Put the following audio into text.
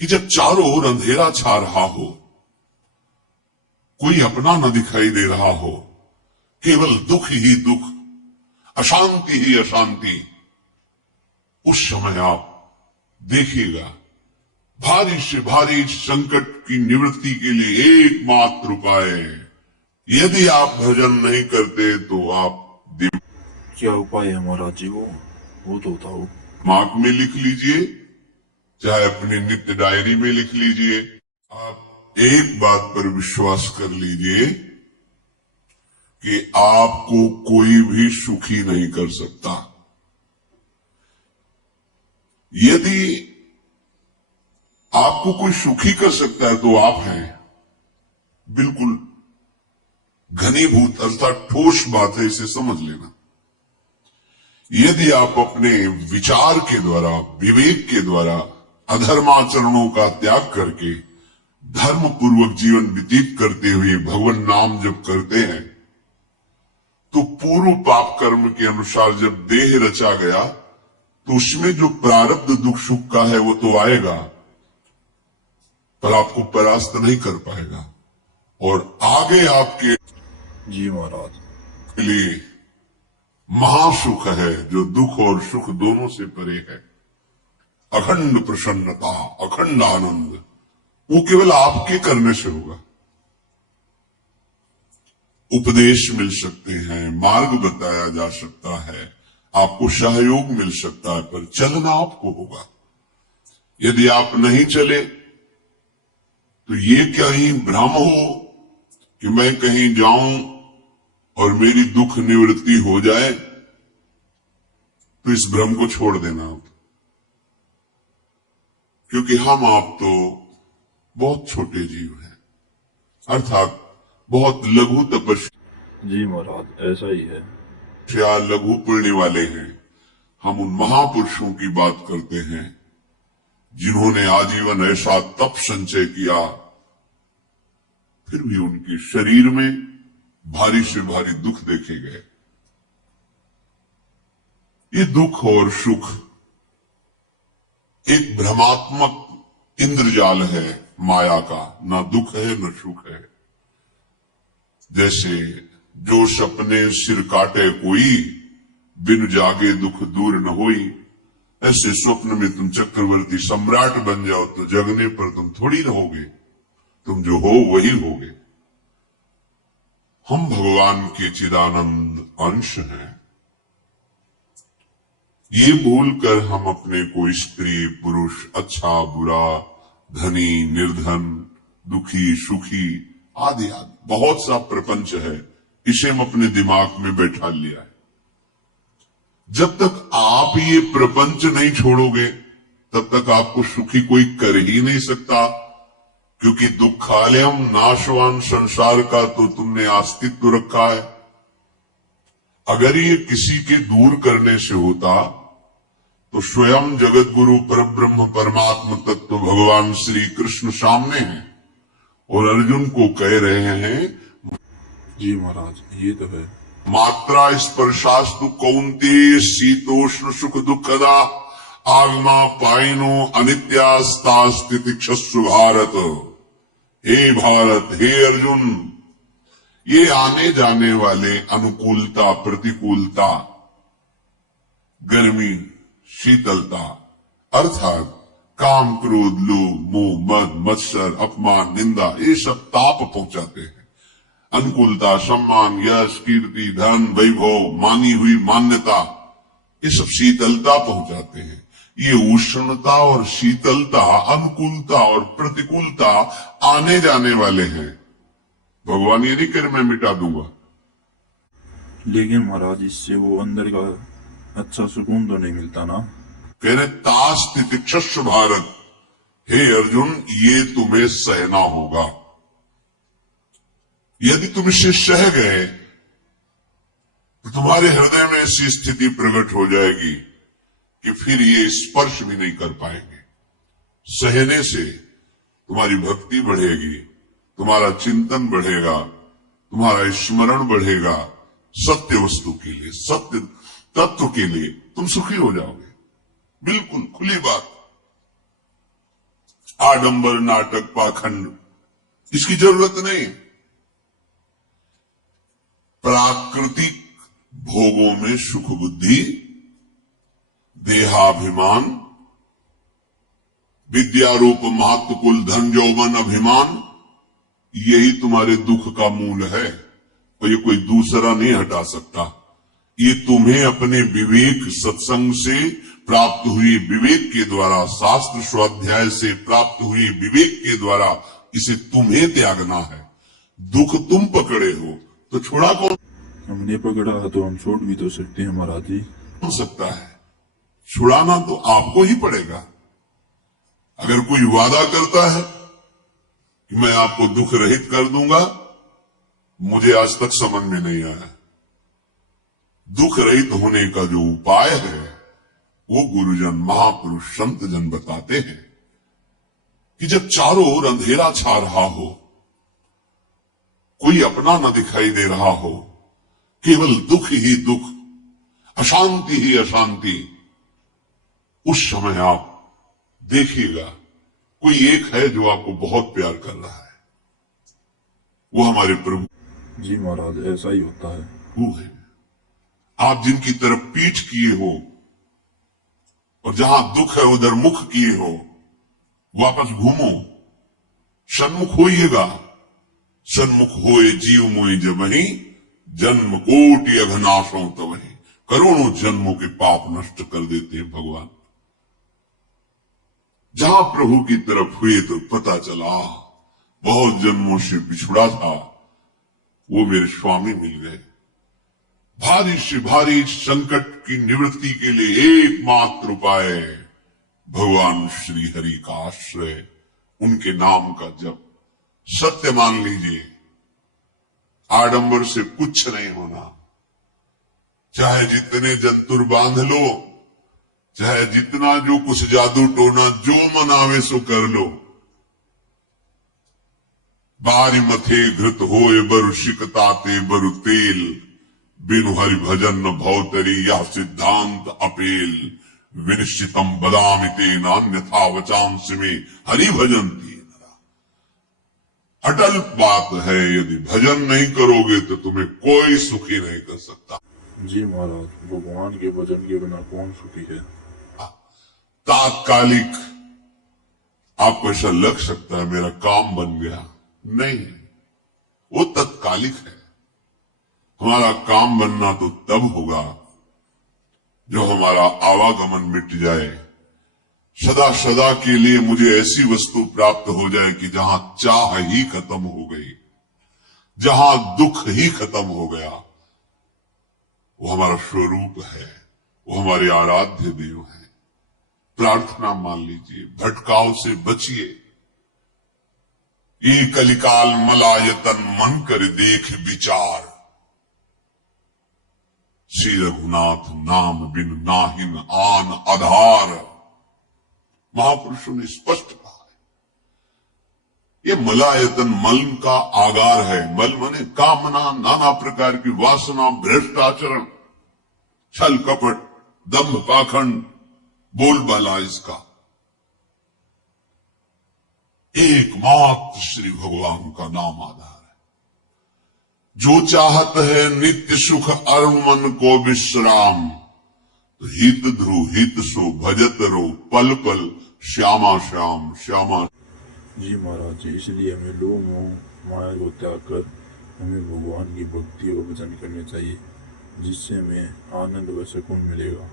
कि जब चारों ओर अंधेरा छा रहा हो, कोई अपना न दिखाई दे रहा हो, केवल दुख ही दुख, अशांति ही अशांति, उस समय आप देखिएगा भारी से भारी संकट की निवृत्ति के लिए एकमात्र उपाय है। यदि आप भजन नहीं करते तो आप क्या उपाय है महाराज जी? वो तो बताओ। दिमाग में लिख लीजिए, चाहे अपनी नित्य डायरी में लिख लीजिए। आप एक बात पर विश्वास कर लीजिए कि आपको कोई भी सुखी नहीं कर सकता। यदि आपको कोई सुखी कर सकता है तो आप हैं। बिल्कुल घनीभूत अर्थात ठोस बात है, इसे समझ लेना। यदि आप अपने विचार के द्वारा, विवेक के द्वारा अधर्माचरणों का त्याग करके धर्म पूर्वक जीवन व्यतीत करते हुए भगवान नाम जब करते हैं, तो पूर्व पाप कर्म के अनुसार जब देह रचा गया तो उसमें जो प्रारब्ध दुख सुख का है वो तो आएगा, पर आपको परास्त नहीं कर पाएगा। और आगे आपके जी महाराज के लिए महासुख है जो दुख और सुख दोनों से परे है। अखंड प्रसन्नता, अखंड आनंद, वो केवल आपके करने से होगा। उपदेश मिल सकते हैं, मार्ग बताया जा सकता है, आपको सहयोग मिल सकता है, पर चलना आपको होगा। यदि आप नहीं चले तो ये कहीं भ्रम हो कि मैं कहीं जाऊं और मेरी दुख निवृत्ति हो जाए, तो इस भ्रम को छोड़ देना आप। क्योंकि हम आप तो बहुत छोटे जीव हैं, अर्थात बहुत लघु तपस्या। जी महाराज ऐसा ही है। लघु पुण्य वाले हैं। हम उन महापुरुषों की बात करते हैं जिन्होंने आजीवन ऐसा तप संचय किया, फिर भी उनके शरीर में भारी से भारी दुख देखे गए। ये दुख और सुख एक भ्रमात्मक इंद्रजाल है माया का, ना दुख है न सुख है। जैसे जो सपने सिर काटे कोई, बिन जागे दुख दूर न होई, ऐसे स्वप्न में तुम चक्रवर्ती सम्राट बन जाओ तो जगने पर तुम थोड़ी रहोगे, तुम जो हो वही होगे। हम भगवान के चिदानंद अंश हैं। ये भूलकर हम अपने को स्त्री पुरुष, अच्छा बुरा, धनी निर्धन, दुखी सुखी आदि आदि बहुत सा प्रपंच है, इसे हम अपने दिमाग में बैठा लिया है। जब तक आप ये प्रपंच नहीं छोड़ोगे तब तक आपको सुखी कोई कर ही नहीं सकता, क्योंकि दुखालयम नाशवान संसार का तो तुमने अस्तित्व रखा है। अगर ये किसी के दूर करने से होता तो स्वयं जगत गुरु परब्रह्म परमात्म तत्व भगवान श्री कृष्ण सामने हैं और अर्जुन को कह रहे हैं, जी महाराज ये तो है। मात्रा स्पर्शास्तु कौन्तेय शीतोष्ण सुख दुखदा आगमा पाइनो अनित्यास्ता स्थितिक्षस्व भारत। हे भारत, हे अर्जुन, ये आने जाने वाले अनुकूलता प्रतिकूलता, गर्मी शीतलता, अर्थात काम क्रोध लोभ मोह मद मत्सर अपमान निंदा, ये सब ताप पहुंचाते हैं। अनुकूलता सम्मान यश कीर्ति धन वैभव मानी हुई मान्यता, ये सब शीतलता पहुंचाते हैं। ये उष्णता और शीतलता, अनुकूलता और प्रतिकूलता आने जाने वाले हैं। भगवान ये नहीं कर मैं मिटा दूंगा। लेकिन महाराज इससे वो अंदर का अच्छा सुकून तो नहीं मिलता ना। कह रहे तास तितिक्षस्व भारत, हे अर्जुन ये तुम्हें सहना होगा। यदि तुम इसे सह गए तो तुम्हारे हृदय में ऐसी स्थिति प्रकट हो जाएगी कि फिर ये स्पर्श भी नहीं कर पाएंगे। सहने से तुम्हारी भक्ति बढ़ेगी, तुम्हारा चिंतन बढ़ेगा, तुम्हारा स्मरण बढ़ेगा, सत्य वस्तु के लिए, सत्य तत्व के लिए तुम सुखी हो जाओगे। बिल्कुल खुली बात। आडंबर, नाटक, पाखंड, इसकी जरूरत नहीं। प्राकृतिक भोगों में सुख बुद्धि, देहाभिमान, विद्यारूप महत्व, कुल, धन, यौवन, अभिमान, यही तुम्हारे दुख का मूल है और ये कोई दूसरा नहीं हटा सकता। ये तुम्हें अपने विवेक सत्संग से प्राप्त हुई विवेक के द्वारा, शास्त्र स्वाध्याय से प्राप्त हुई विवेक के द्वारा इसे तुम्हें त्यागना है। दुख तुम पकड़े हो तो छोड़ा कौन हमने पकड़ा है तो हम छोड़ भी तो सकते हैं महाराज जी। हो सकता है? छुड़ाना तो आपको ही पड़ेगा। अगर कोई वादा करता है कि मैं आपको दुख रहित कर दूंगा, मुझे आज तक समझ में नहीं आया। दुख रहित होने का जो उपाय है वो गुरुजन, महापुरुष, संत जन बताते हैं कि जब चारों ओर अंधेरा छा रहा हो, कोई अपना न दिखाई दे रहा हो, केवल दुख ही दुख, अशांति ही अशांति, उस समय आप देखिएगा कोई एक है जो आपको बहुत प्यार कर रहा है। वो हमारे प्रभु जी महाराज, ऐसा ही होता है। वो है। आप जिनकी तरफ पीठ किए हो और जहां दुख है उधर मुख किए हो, वापस घूमो, सन्मुख होइएगा। सन्मुख होए जीव मोहि जबहि, जन्म कोटि अघनाशों तबहि। करोड़ों जन्मों के पाप नष्ट कर देते हैं भगवान। जहां प्रभु की तरफ हुए तो पता चला बहुत जन्मों से पिछड़ा था, वो मेरे स्वामी मिल गए। भारी से भारी संकट की निवृत्ति के लिए एकमात्र उपाय भगवान श्री हरि का आश्रय, उनके नाम का जप। सत्य मान लीजिए, आडंबर से कुछ नहीं होना। चाहे जितने जंतुर बांध लो, चाहे जितना जो कुछ जादू टोना जो मनावे सो कर लो, बारी मथे घृत होए बरु शिकताते बरु तेल, बिनु हरि भजन न भौतरी या सिद्धांत अपेल। विनिश्चितम बदामिते नान्यथा वचांस में हरि भजंती। अटल बात है, यदि भजन नहीं करोगे तो तुम्हें कोई सुखी नहीं कर सकता। जी महाराज, भगवान के भजन के बिना कौन सुखी है। तात्कालिक आपको ऐसा लग सकता है मेरा काम बन गया, नहीं, वो तत्कालिक है। हमारा काम बनना तो तब होगा जो हमारा आवागमन मिट जाए, सदा सदा के लिए मुझे ऐसी वस्तु प्राप्त हो जाए कि जहां चाह ही खत्म हो गई, जहां दुख ही खत्म हो गया। वो हमारा स्वरूप है, वो हमारे आराध्य देव है। प्रार्थना मान लीजिए, भटकाव से बचिए। ये कलिकाल मलायतन मन कर देख विचार, श्री रघुनाथ नाम बिन नाहिन आन आधार। महापुरुषों ने स्पष्ट कहा है, ये मलायतन मल का आगार है। मल माने कामना, नाना प्रकार की वासना, भ्रष्टाचरण, छल कपट, दंभ, पाखंड, बोलबाला, इसका एकमात्र श्री भगवान का नाम आधार है। जो चाहत है नित्य सुख और मन को विश्राम, तो हित ध्रुव हित सो भजत रो पल पल श्यामा श्याम श्यामा। जी महाराज जी, इसलिए हमें लोभ मोह माया को त्याग कर हमें भगवान की भक्ति और भजन करने चाहिए, जिससे हमें आनंद व सुकून मिलेगा।